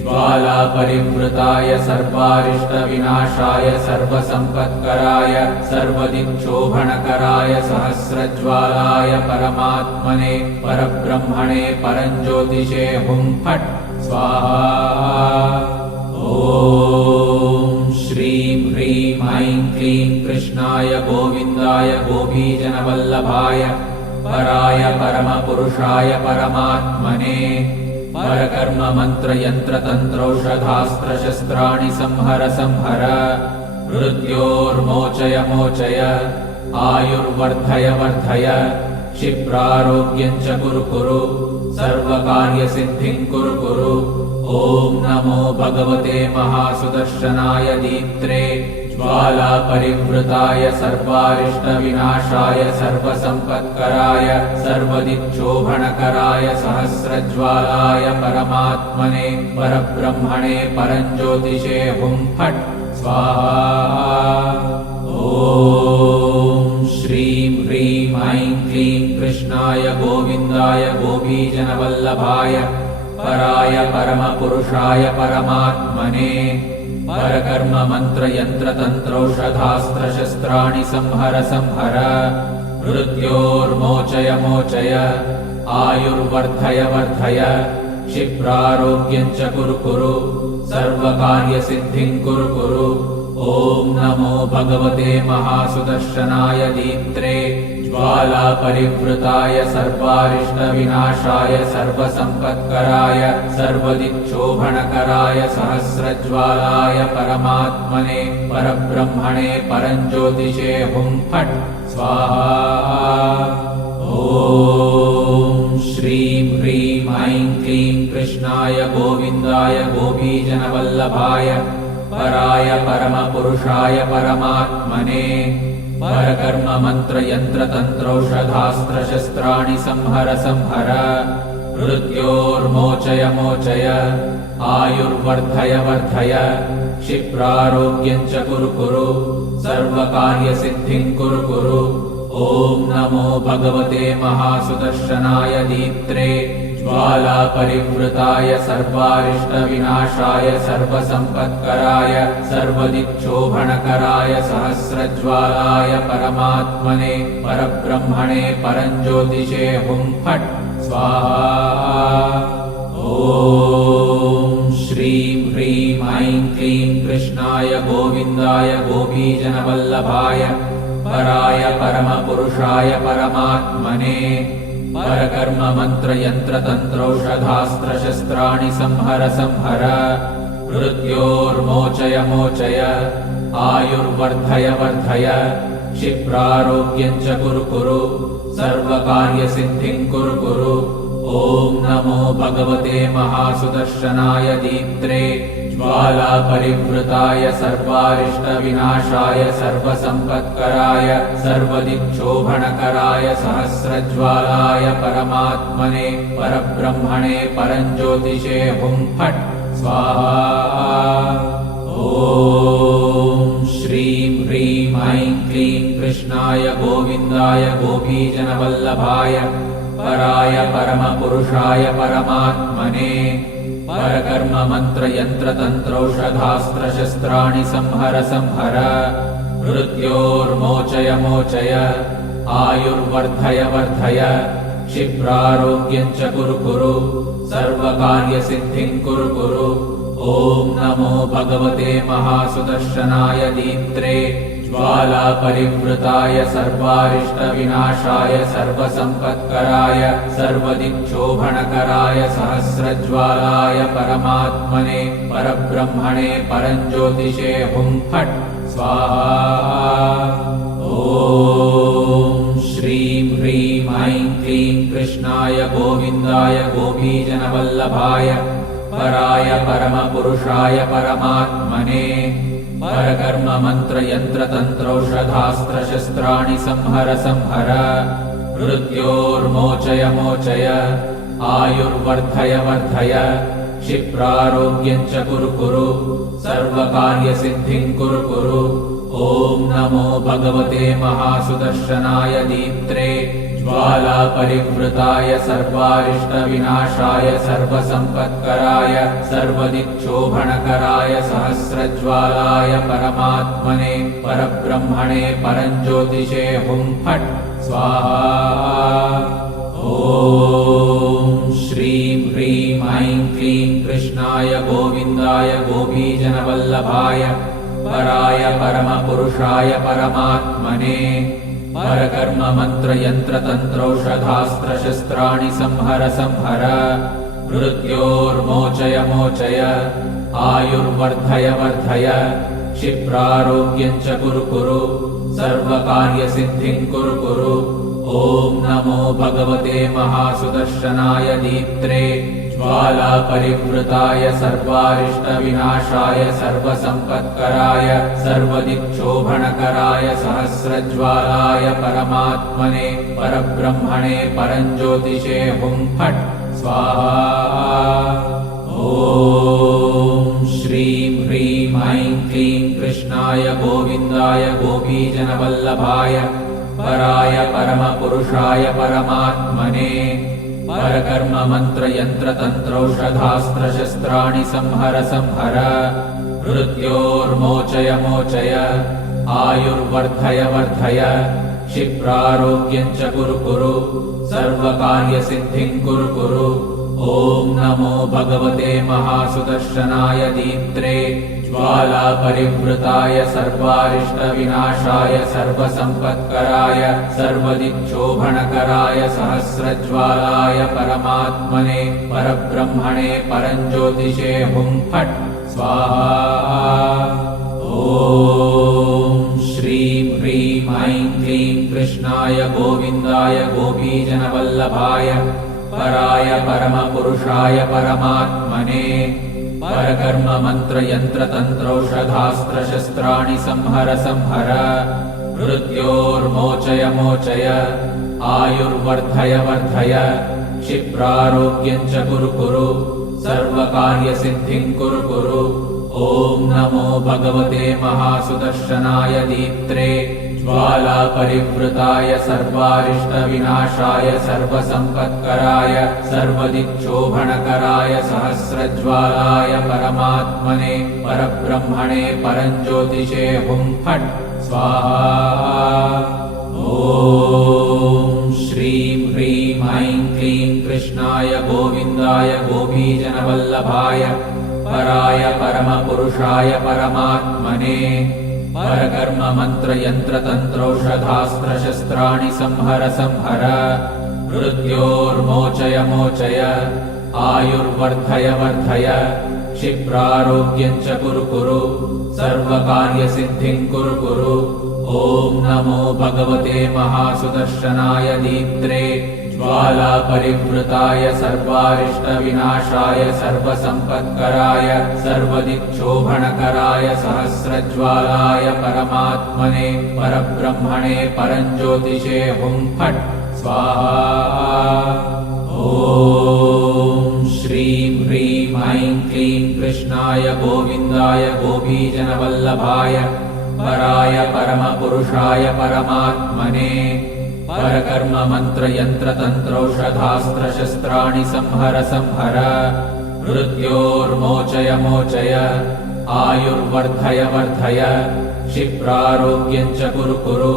ज्वालापरिवृताय सर्वारिष्टविनाशाय सर्वसम्पत्कराय सर्वदिक्शोभणकराय सहस्रज्वालाय परमात्मने परब्रह्मणे परञ्ज्योतिषे हुं फट् स्वाहा। ॐ श्रीं ह्रीं ऐं क्लीं कृष्णाय गोविन्दाय गोपीजनवल्लभाय पराय परमपुरुषाय परमात्मने परकर्म मंत्र यंत्र तंत्रौषधास्त्रशस्त्राणि संहर संहर मृत्योर्मोचय मोचय आयुर्वर्धय वर्धय क्षिप्रारोग्यं च कुरु कुरु सर्वकार्यसिद्धिं कुरु कुरु। ॐ नमो भगवते महासुदर्शनाय दीप्त्रे ज्वालापरिवृताय सर्वारिष्टविनाशाय सर्वसम्पत्कराय सर्वदिक्शोभणकराय सहस्रज्वालाय परमात्मने परब्रह्मणे परञ्ज्योतिषे हुं फट् स्वाहा। ॐ श्रीं ह्रीं ऐं क्लीं कृष्णाय गोविन्दाय गोपीजनवल्लभाय पराय परमपुरुषाय परमात्मने परकर्म मंत्र यंत्र तंत्रौषधास्त्रशस्त्राणि संहर संहर मृत्योर्मोचय मोचय आयुर्वर्धय वर्धय क्षिप्रारोग्यं च कुरु कुरु सर्वकार्यसिद्धिं कुरु कुरु। ॐ नमो भगवते महासुदर्शनाय दीप्त्रे ज्वालापरिवृताय सर्वारिष्टविनाशाय सर्वसम्पत्कराय सर्वदिक्शोभणकराय सहस्रज्वालाय परमात्मने परब्रह्मणे परञ्ज्योतिषे हुं फट् स्वाहा। ॐ श्रीं ह्रीं ऐं क्लीं कृष्णाय गोविन्दाय गोपीजनवल्लभाय पराय परमपुरुषाय परमात्मने परकर्म मंत्र यंत्र तंत्रौषधास्त्रशस्त्राणि संहर संहर मृत्योर्मोचय मोचय आयुर्वर्धय वर्धय क्षिप्रारोग्यं च कुरु कुरु सर्वकार्यसिद्धिं कुरु कुरु। ॐ नमो भगवते महासुदर्शनाय दीप्त्रे ज्वालापरिवृताय सर्वारिष्टविनाशाय सर्वसम्पत्कराय सर्वदिक्शोभणकराय सहस्रज्वालाय परमात्मने परब्रह्मणे परञ्ज्योतिषे हुं फट् स्वाहा। ॐ श्रीं ह्रीं ऐं क्लीं कृष्णाय गोविन्दाय गोपीजनवल्लभाय पराय परमपुरुषाय परमात्मने परकर्म मंत्र यंत्र तंत्रौषधास्त्रशस्त्राणि संहर संहर मृत्योर्मोचय मोचय आयुर्वर्धय वर्धय क्षिप्रारोग्यं च कुरु कुरु सर्वकार्यसिद्धिं कुरु कुरु। ॐ नमो भगवते महासुदर्शनाय दीप्त्रे ज्वालापरिवृताय सर्वारिष्टविनाशाय सर्वसम्पत्कराय सर्वदिक्शोभणकराय सहस्रज्वालाय परमात्मने परब्रह्मणे परञ्ज्योतिषे हुं फट् स्वाहा। ॐ श्रीं ह्रीं ऐं क्लीं कृष्णाय गोविन्दाय गोपीजनवल्लभाय पराय परमपुरुषाय परमात्मने परकर्म मंत्र यंत्र तंत्रौषधास्त्रशस्त्राणि संहर संहर मृत्योर्मोचय मोचय आयुर्वर्धय वर्धय क्षिप्रारोग्यं च कुरु कुरु सर्वकार्यसिद्धिं कुरु कुरु। ॐ नमो भगवते महासुदर्शनाय दीप्त्रे ज्वालापरिवृताय सर्वारिष्टविनाशाय सर्वसम्पत्कराय सर्वदिक्शोभणकराय सहस्रज्वालाय परमात्मने परब्रह्मणे परञ्ज्योतिषे हुं फट् स्वाहा। ॐ श्रीं ह्रीं ऐं क्लीं कृष्णाय गोविन्दाय गोपीजनवल्लभाय पराय परमपुरुषाय परमात्मने परकर्म मंत्र यंत्र तंत्रौषधास्त्रशस्त्राणि संहर संहर मृत्योर्मोचय मोचय आयुर्वर्धय वर्धय क्षिप्रारोग्यं च कुरु कुरु सर्वकार्यसिद्धिं कुरु कुरु। ॐ नमो भगवते महासुदर्शनाय दीप्त्रे ज्वालापरिवृताय सर्वारिष्टविनाशाय सर्वसम्पत्कराय सर्वदिक्शोभणकराय सहस्रज्वालाय परमात्मने परब्रह्मणे परञ्ज्योतिषे हुं फट् स्वाहा। ॐ श्रीं ह्रीं ऐं क्लीं कृष्णाय गोविन्दाय गोपीजनवल्लभाय पराय परमपुरुषाय परमात्मने परकर्म मंत्र यंत्र तंत्रौषधास्त्रशस्त्राणि संहर संहर मृत्योर्मोचय मोचय आयुर्वर्धय वर्धय क्षिप्रारोग्यं च कुरु कुरु सर्वकार्यसिद्धिं कुरु कुरु। ॐ नमो भगवते महासुदर्शनाय दीप्त्रे ज्वालापरिवृताय सर्वारिष्टविनाशाय सर्वसम्पत्कराय सर्वदिक्शोभणकराय सहस्रज्वालाय परमात्मने परब्रह्मणे परञ्ज्योतिषे हुं फट् स्वाहा। ॐ श्रीं ह्रीं ऐं क्लीं कृष्णाय गोविन्दाय गोपीजनवल्लभाय पराय परमपुरुषाय परमात्मने परकर्म मंत्र यंत्र तंत्रौषधास्त्रशस्त्राणि संहर संहर मृत्योर्मोचय मोचय आयुर्वर्धय वर्धय क्षिप्रारोग्यं च कुरु कुरु सर्वकार्यसिद्धिं कुरु कुरु। ॐ नमो भगवते महासुदर्शनाय दीप्त्रे ज्वालापरिवृताय सर्वारिष्टविनाशाय सर्वसम्पत्कराय सर्वदिक्शोभणकराय सहस्रज्वालाय परमात्मने परब्रह्मणे परञ्ज्योतिषे हुं फट् स्वाहा। ॐ श्रीं ह्रीं ऐं क्लीं कृष्णाय गोविन्दाय गोपीजनवल्लभाय पराय परमपुरुषाय परमात्मने परकर्म मंत्र यंत्र तंत्रौषधास्त्रशस्त्राणि संहर संहर मृत्योर्मोचय मोचय आयुर्वर्धय वर्धय क्षिप्रारोग्यं च कुरु कुरु सर्वकार्यसिद्धिं कुरु कुरु। ॐ नमो भगवते महासुदर्शनाय दीप्त्रे ज्वालापरिवृताय सर्वारिष्टविनाशाय सर्वसम्पत्कराय सर्वदिक्शोभणकराय सहस्रज्वालाय परमात्मने परब्रह्मणे परञ्ज्योतिषे हुं फट् स्वाहा। ॐ श्रीं ह्रीं ऐं क्लीं कृष्णाय गोविन्दाय गोपीजनवल्लभाय पराय परमपुरुषाय परमात्मने परकर्म मंत्र यंत्र तंत्रौषधास्त्रशस्त्राणि संहर संहर मृत्योर्मोचय मोचय आयुर्वर्धय वर्धय क्षिप्रारोग्यं च कुरु कुरु सर्वकार्यसिद्धिं कुरु कुरु। ॐ नमो भगवते महासुदर्शनाय दीप्त्रे ज्वालापरिवृताय सर्वारिष्टविनाशाय सर्वसम्पत्कराय सर्वदिक्शोभणकराय सहस्रज्वालाय परमात्मने परब्रह्मणे परञ्ज्योतिषे हुं फट् स्वाहा। ॐ श्रीं ह्रीं ऐं क्लीं कृष्णाय गोविन्दाय गोपीजनवल्लभाय पराय परमपुरुषाय परमात्मने परकर्म मंत्र यंत्र तंत्रौषधास्त्रशस्त्राणि संहर संहर मृत्योर्मोचय मोचय आयुर्वर्धय वर्धय क्षिप्रारोग्यं च कुरु कुरु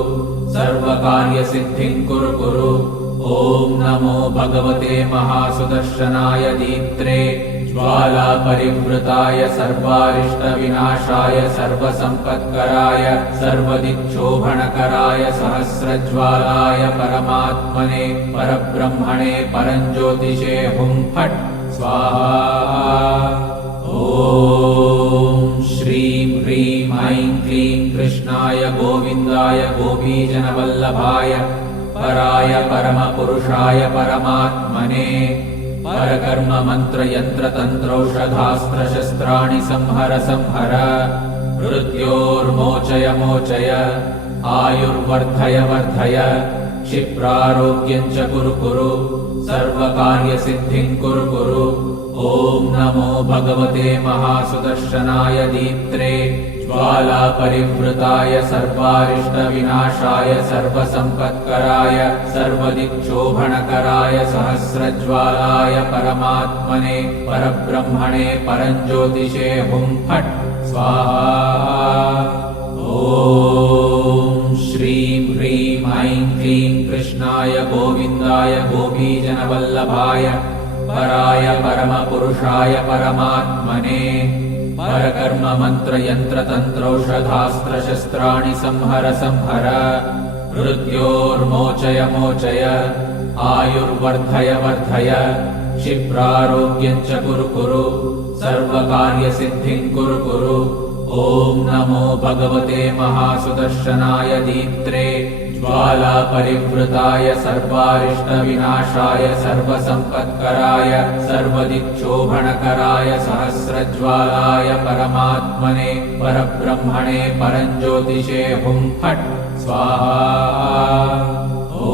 सर्वकार्यसिद्धिं कुरु कुरु। ॐ नमो भगवते महासुदर्शनाय दीप्त्रे ज्वालापरिवृताय सर्वारिष्टविनाशाय सर्वसम्पत्कराय सर्वदिक्शोभणकराय सहस्रज्वालाय परमात्मने परब्रह्मणे परञ्ज्योतिषे हुं फट् स्वाहा। ॐ श्रीं ह्रीं ऐं क्लीं कृष्णाय गोविन्दाय गोपीजनवल्लभाय पराय परमपुरुषाय परमात्मने परकर्म मंत्र यंत्र तंत्रौषधास्त्रशस्त्राणि संहर संहर मृत्योर्मोचय मोचय आयुर्वर्धय वर्धय क्षिप्रारोग्यं च कुरु कुरु सर्वकार्यसिद्धिं कुरु कुरु। ॐ नमो भगवते महासुदर्शनाय दीप्त्रे ज्वालापरिवृताय सर्वारिष्टविनाशाय सर्वसम्पत्कराय सर्वदिक्शोभणकराय सहस्रज्वालाय परमात्मने परब्रह्मणे परञ्ज्योतिषे हुं फट् स्वाहा। ॐ श्रीं ह्रीं ऐं क्लीं कृष्णाय गोविन्दाय गोपीजनवल्लभाय पराय परमपुरुषाय परमात्मने परकर्म मंत्र यंत्र तंत्रौषधास्त्रशस्त्राणि संहर संहर मृत्योर्मोचय मोचय आयुर्वर्धय वर्धय क्षिप्रारोग्यं च कुरु कुरु सर्वकार्यसिद्धिं कुरु कुरु। ॐ नमो भगवते महासुदर्शनाय दीप्त्रे ज्वालापरिवृताय सर्वारिष्टविनाशाय सर्वसम्पत्कराय सर्वदिक्शोभणकराय सहस्रज्वालाय परमात्मने परब्रह्मणे परञ्ज्योतिषे हुं फट् स्वाहा। ॐ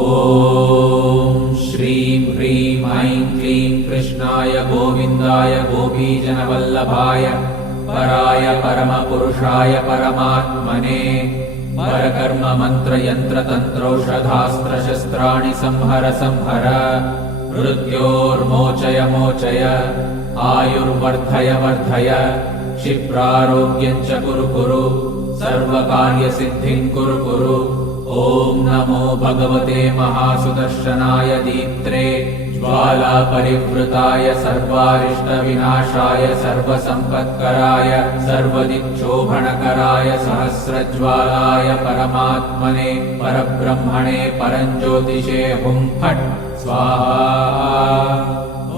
श्रीं ह्रीं ऐं क्लीं कृष्णाय गोविन्दाय गोपीजनवल्लभाय पराय परमपुरुषाय परमात्मने परकर्म मंत्र यंत्र तंत्रौषधास्त्रशस्त्राणि संहर संहर मृत्योर्मोचय मोचय आयुर्वर्धय वर्धय क्षिप्रारोग्यं च कुरु कुरु सर्वकार्यसिद्धिं कुरु कुरु। ॐ नमो भगवते महासुदर्शनाय दीप्त्रे ज्वालापरिवृताय सर्वारिष्टविनाशाय सर्वसम्पत्कराय सर्वदिक्शोभणकराय सहस्रज्वालाय परमात्मने परब्रह्मणे परञ्ज्योतिषे हुं फट् स्वाहा।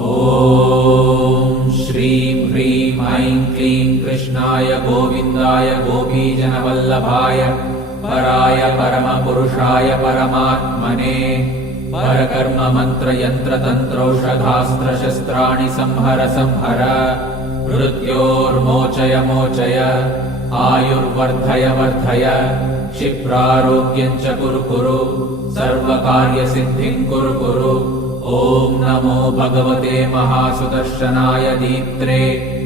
ॐ श्रीं ह्रीं ऐं क्लीं कृष्णाय गोविन्दाय गोपीजनवल्लभाय पराय परमपुरुषाय परमात्मने परकर्म मंत्र यंत्र तंत्रौषधास्त्रशस्त्राणि संहर संहर मृत्योर्मोचय मोचय आयुर्वर्धय वर्धय क्षिप्रारोग्यं च कुरु कुरु सर्वकार्यसिद्धिं कुरु कुरु। ॐ नमो भगवते महासुदर्शनाय दीप्त्रे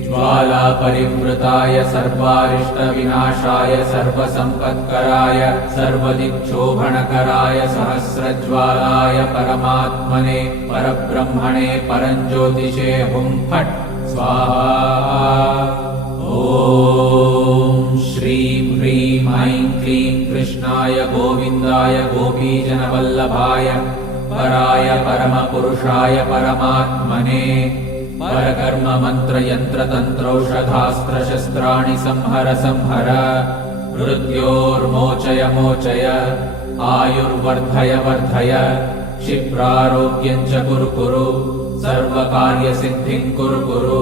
ज्वालापरिवृताय सर्वारिष्टविनाशाय सर्वसम्पत्कराय सर्वदिक्शोभणकराय सहस्रज्वालाय परमात्मने परब्रह्मणे परञ्ज्योतिषे हुं फट् स्वाहा। ॐ श्रीं ह्रीं ऐं क्लीं कृष्णाय गोविन्दाय गोपीजनवल्लभाय पराय परमपुरुषाय परमात्मने परकर्म मंत्र यंत्र तंत्रौषधास्त्रशस्त्राणि संहर संहर मृत्योर्मोचय मोचय आयुर्वर्धय वर्धय क्षिप्रारोग्यं च कुरु कुरु सर्वकार्यसिद्धिं कुरु कुरु।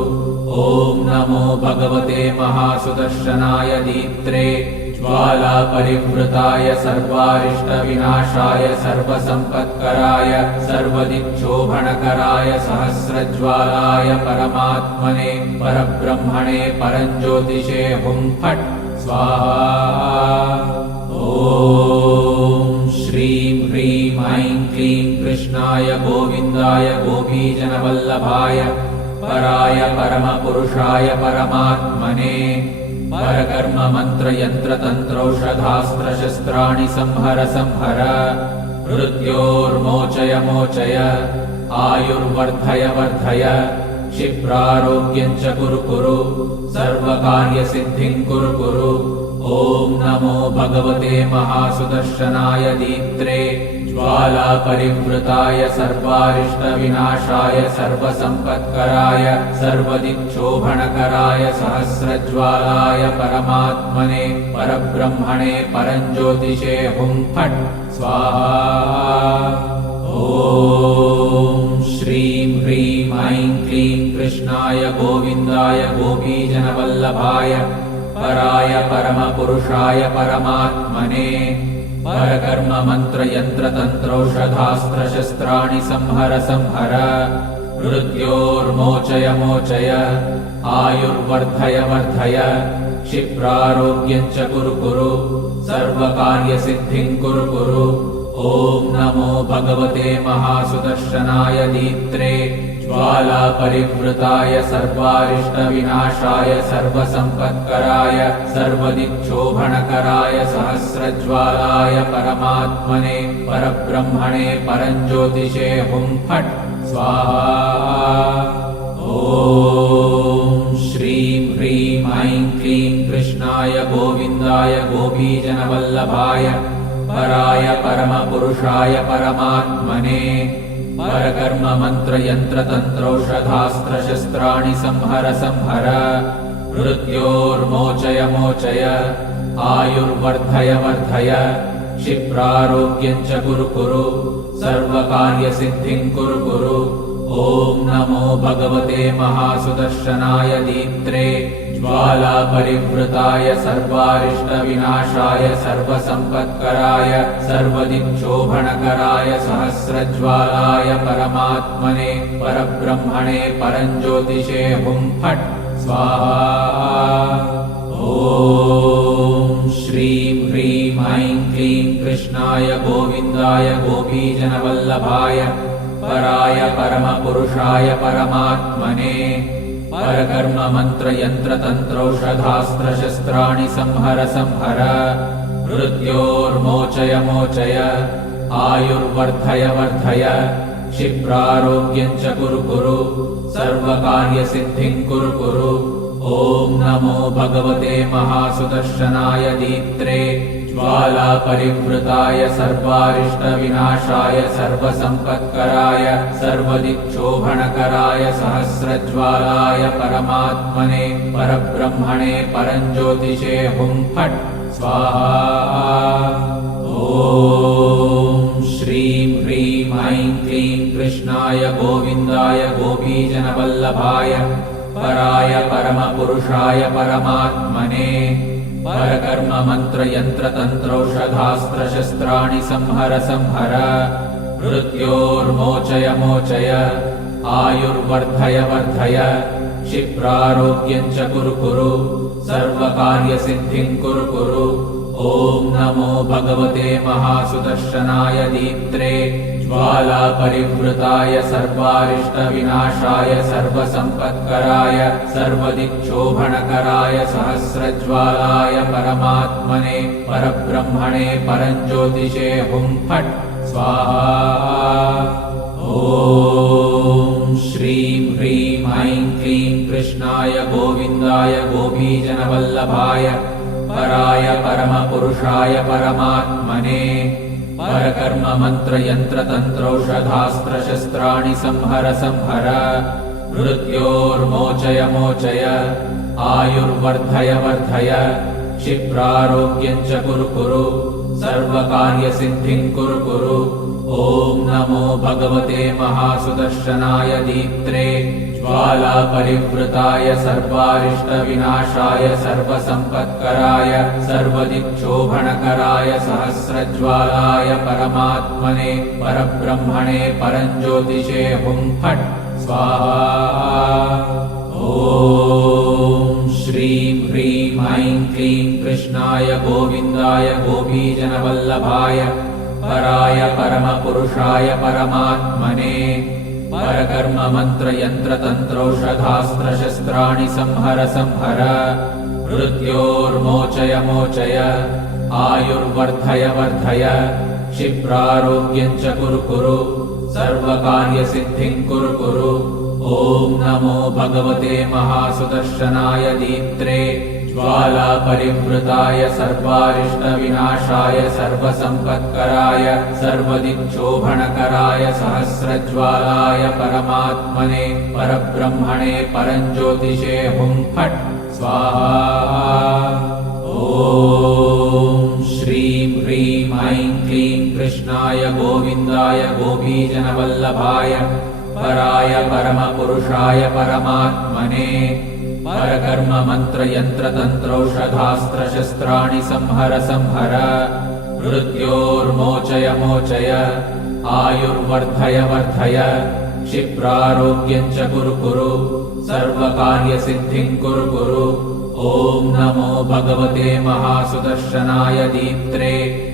ॐ नमो भगवते महासुदर्शनाय दीप्त्रे ज्वालापरिवृताय सर्वारिष्टविनाशाय सर्वसम्पत्कराय सर्वदिक्शोभणकराय सहस्रज्वालाय परमात्मने परब्रह्मणे परञ्ज्योतिषे हुं फट् स्वाहा। ॐ श्रीं ह्रीं ऐं क्लीं कृष्णाय गोविन्दाय गोपीजनवल्लभाय पराय परमपुरुषाय परमात्मने परकर्म मंत्र यंत्र तंत्रौषधास्त्रशस्त्राणि संहर संहर मृत्योर्मोचय मोचय आयुर्वर्धय वर्धय क्षिप्रारोग्यं च कुरु कुरु सर्वकार्यसिद्धिं कुरु कुरु। ॐ नमो भगवते महासुदर्शनाय दीप्त्रे ज्वालापरिवृताय सर्वारिष्टविनाशाय सर्वसम्पत्कराय सर्वदिक्शोभणकराय सहस्रज्वालाय परमात्मने परब्रह्मणे परञ्ज्योतिषे हुं फट् स्वाहा। ॐ श्रीं ह्रीं ऐं क्लीं कृष्णाय गोविन्दाय गोपीजनवल्लभाय पराय परमपुरुषाय परमात्मने परकर्म मंत्र यंत्र तंत्रौषधास्त्रशस्त्राणि संहर संहर मृत्योर्मोचय मोचय आयुर्वर्धय वर्धय क्षिप्रारोग्यं च कुरु कुरु सर्वकार्यसिद्धिं कुरु कुरु। ॐ नमो भगवते महासुदर्शनाय दीप्त्रे ज्वालापरिवृताय सर्वारिष्टविनाशाय सर्वसम्पत्कराय सर्वदिक्शोभणकराय सहस्रज्वालाय परमात्मने परब्रह्मणे परञ्ज्योतिषे हुं फट् स्वाहा। ॐ श्रीं ह्रीं ऐं क्लीं कृष्णाय गोविन्दाय गोपीजनवल्लभाय पराय परमपुरुषाय परमात्मने परकर्म मंत्र यंत्र तंत्रौषधास्त्रशस्त्राणि संहर संहर मृत्योर्मोचय मोचय आयुर्वर्धय वर्धय क्षिप्रारोग्यं च कुरु कुरु सर्वकार्यसिद्धिं कुरु कुरु। ॐ नमो भगवते महासुदर्शनाय दीप्त्रे ज्वालापरिवृताय सर्वारिष्टविनाशाय सर्वसम्पत्कराय सर्वदिक्शोभणकराय सहस्रज्वालाय परमात्मने परब्रह्मणे परञ्ज्योतिषे हुं फट् स्वाहा। ॐ श्रीं ह्रीं ऐं क्लीं कृष्णाय गोविन्दाय गोपीजनवल्लभाय पराय परमपुरुषाय परमात्मने परकर्म मंत्र यंत्र तंत्रौषधास्त्रशस्त्राणि संहर संहर मृत्योर्मोचय मोचय आयुर्वर्धय वर्धय क्षिप्रारोग्यं च कुरु कुरु सर्वकार्यसिद्धिं कुरु कुरु। ॐ नमो भगवते महासुदर्शनाय दीप्त्रे ज्वालापरिवृताय सर्वारिष्टविनाशाय सर्वसम्पत्कराय सर्वदिक्शोभणकराय सहस्रज्वालाय परमात्मने परब्रह्मणे परञ्ज्योतिषे हुं फट् स्वाहा। ॐ श्रीं ह्रीं ऐं क्लीं कृष्णाय गोविन्दाय गोपीजनवल्लभाय पराय परमपुरुषाय परमात्मने परकर्म मंत्र यंत्र तंत्रौषधास्त्रशस्त्राणि संहर संहर मृत्योर्मोचय मोचय आयुर्वर्धय वर्धय क्षिप्रारोग्यं च कुरु कुरु सर्वकार्यसिद्धिं कुरु कुरु। ॐ नमो भगवते महासुदर्शनाय दीप्त्रे ज्वालापरिवृताय सर्वारिष्टविनाशाय सर्वसम्पत्कराय सर्वदिक्शोभणकराय सहस्रज्वालाय परमात्मने परब्रह्मणे परञ्ज्योतिषे हुं फट् स्वाहा। ॐ श्रीं ह्रीं ऐं क्लीं कृष्णाय गोविन्दाय गोपीजनवल्लभाय पराय परमपुरुषाय परमात्मने परकर्म मंत्र यंत्र तंत्रौषधास्त्रशस्त्राणि संहर संहर मृत्योर्मोचय मोचय आयुर्वर्धय वर्धय क्षिप्रारोग्यं च कुरु कुरु सर्वकार्यसिद्धिं कुरु कुरु। ॐ नमो भगवते महासुदर्शनाय दीप्त्रे ज्वालापरिवृताय सर्वारिष्टविनाशाय सर्वसम्पत्कराय सर्वदिक्शोभणकराय सहस्रज्वालाय परमात्मने परब्रह्मणे परञ्ज्योतिषे हुं फट् स्वाहा। ॐ श्रीं ह्रीं ऐं क्लीं कृष्णाय गोविन्दाय गोपीजनवल्लभाय पराय परमपुरुषाय परमात्मने परकर्म मंत्र यंत्र तंत्रौषधास्त्रशस्त्राणि संहर संहर मृत्योर्मोचय मोचय आयुर्वर्धय वर्धय क्षिप्रारोग्यं च कुरु कुरु सर्वकार्यसिद्धिं कुरु कुरु। ॐ नमो भगवते महासुदर्शनाय दीप्त्रे ज्वालापरिवृताय सर्वारिष्टविनाशाय सर्वसम्पत्कराय सर्वदिक्शोभणकराय सहस्रज्वालाय परमात्मने परब्रह्मणे परञ्ज्योतिषे हुं फट् स्वाहा। ॐ श्रीं ह्रीं ऐं क्लीं कृष्णाय गोविन्दाय गोपीजनवल्लभाय पराय परमपुरुषाय परमात्मने परकर्म मंत्र यंत्र तंत्रौषधास्त्रशस्त्राणि संहर संहर मृत्योर्मोचय मोचय आयुर्वर्धय वर्धय क्षिप्रारोग्यं च कुरु कुरु सर्वकार्यसिद्धिं कुरु कुरु। ॐ नमो भगवते महासुदर्शनाय दीप्त्रे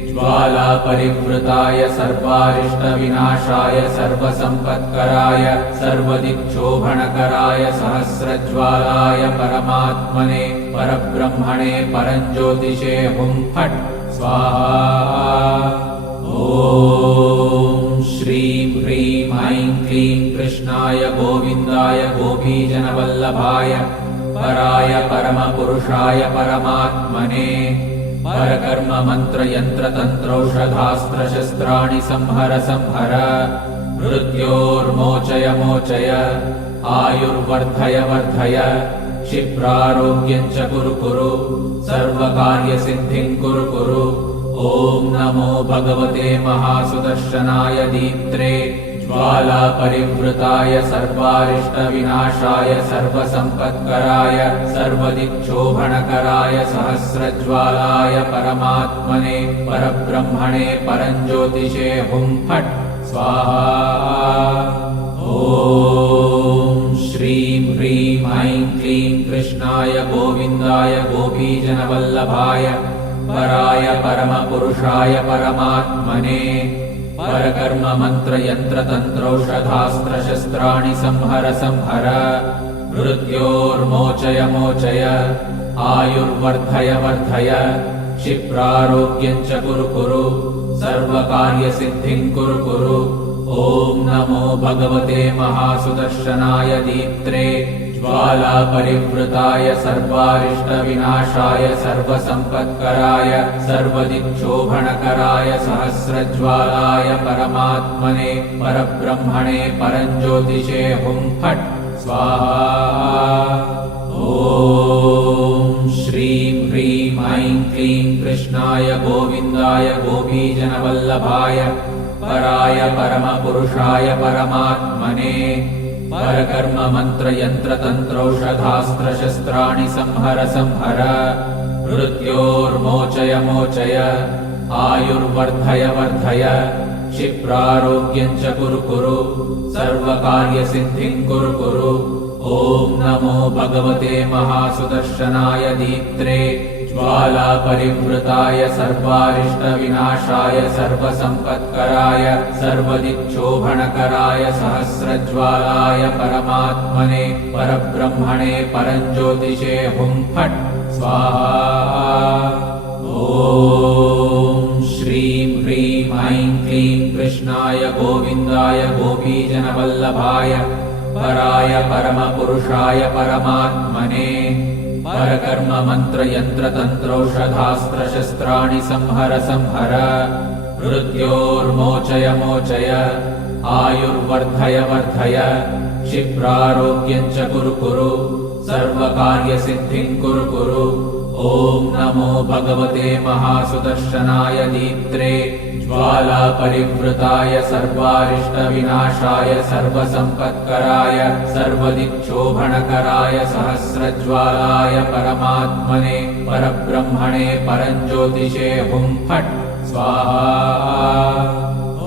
ज्वालापरिवृताय सर्वारिष्टविनाशाय सर्वसम्पत्कराय सर्वदिक्शोभणकराय सहस्रज्वालाय परमात्मने परब्रह्मणे परञ्ज्योतिषे हुं फट् स्वाहा। ॐ श्रीं ह्रीं ऐं क्लीं कृष्णाय गोविन्दाय गोपीजनवल्लभाय पराय परमपुरुषाय परमात्मने परकर्म मंत्र यंत्र तंत्रौषधास्त्रशस्त्राणि संहर संहर मृत्योर्मोचय मोचय आयुर्वर्धय वर्धय क्षिप्रारोग्यं च कुरु कुरु सर्वकार्यसिद्धिं कुरु कुरु। ॐ नमो भगवते महासुदर्शनाय दीप्त्रे ज्वालापरिवृताय सर्वारिष्टविनाशाय सर्वसम्पत्कराय सर्वदिक्शोभणकराय सहस्रज्वालाय परमात्मने परब्रह्मणे परञ्ज्योतिषे हुं फट् स्वाहा। ॐ श्रीं ह्रीं ऐं क्लीं कृष्णाय गोविन्दाय गोपीजनवल्लभाय पराय परमपुरुषाय परमात्मने परकर्म मंत्र यंत्र तंत्रौषधास्त्रशस्त्राणि संहर संहर मृत्योर्मोचय मोचय आयुर्वर्धय वर्धय क्षिप्रारोग्यं च कुरु कुरु सर्वकार्यसिद्धिं कुरु कुरु। ॐ नमो भगवते महासुदर्शनाय दीप्त्रे ज्वालापरिवृताय सर्वारिष्टविनाशाय सर्वसम्पत्कराय सर्वदिक्शोभणकराय सहस्रज्वालाय परमात्मने परब्रह्मणे परञ्ज्योतिषे हुं फट् स्वाहा। ॐ श्रीं ह्रीं ऐं क्लीं कृष्णाय गोविन्दाय गोपीजनवल्लभाय पराय परमपुरुषाय परमात्मने परकर्म मंत्र यंत्र तंत्रौषधास्त्रशस्त्राणि संहर संहर मृत्योर्मोचय मोचय आयुर्वर्धय वर्धय क्षिप्रारोग्यं च कुरु कुरु सर्वकार्यसिद्धिं कुरु कुरु। ॐ नमो भगवते महासुदर्शनाय दीप्त्रे ज्वालापरिवृताय सर्वारिष्टविनाशाय सर्वसम्पत्कराय सर्वदिक्शोभणकराय सहस्रज्वालाय परमात्मने परब्रह्मणे परञ्ज्योतिषे हुं फट् स्वाहा। ॐ श्रीं ह्रीं ऐं क्लीं कृष्णाय गोविन्दाय गोपीजनवल्लभाय पराय परमपुरुषाय परमात्मने परकर्म मंत्र यंत्र तंत्रौषधास्त्रशस्त्राणि संहर संहर मृत्योर्मोचय मोचय आयुर्वर्धय वर्धय क्षिप्रारोग्यं च कुरु कुरु सर्वकार्यसिद्धिं कुरु कुरु। ॐ नमो भगवते महासुदर्शनाय दीप्त्रे ज्वालापरिवृताय सर्वारिष्टविनाशाय सर्वसम्पत्कराय सर्वदिक्शोभणकराय सहस्रज्वालाय परमात्मने परब्रह्मणे परञ्ज्योतिषे हुं फट् स्वाहा।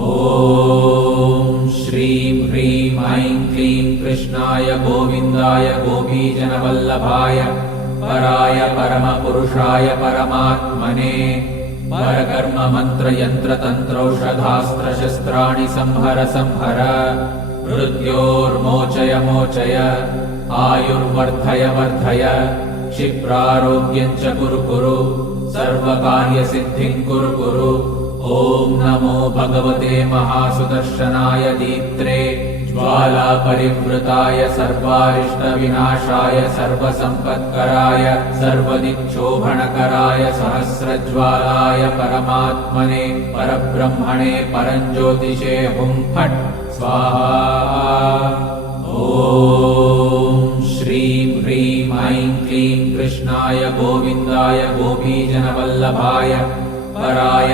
ॐ श्रीं ह्रीं ऐं क्लीं कृष्णाय गोविन्दाय गोपीजनवल्लभाय पराय परमपुरुषाय परमात्मने परकर्म मंत्र यंत्र तंत्रौषधास्त्रशस्त्राणि संहर संहर मृत्योर्मोचय मोचय आयुर्वर्धय वर्धय क्षिप्रारोग्यं च कुरु कुरु सर्वकार्यसिद्धिं कुरु कुरु। ॐ नमो भगवते महासुदर्शनाय दीप्त्रे ज्वालापरिवृताय सर्वारिष्टविनाशाय सर्वसम्पत्कराय सर्वदिक्शोभणकराय सहस्रज्वालाय परमात्मने परब्रह्मणे परञ्ज्योतिषे हुं फट् स्वाहा। ॐ श्रीं ह्रीं ऐं क्लीं कृष्णाय गोविन्दाय गोपीजनवल्लभाय पराय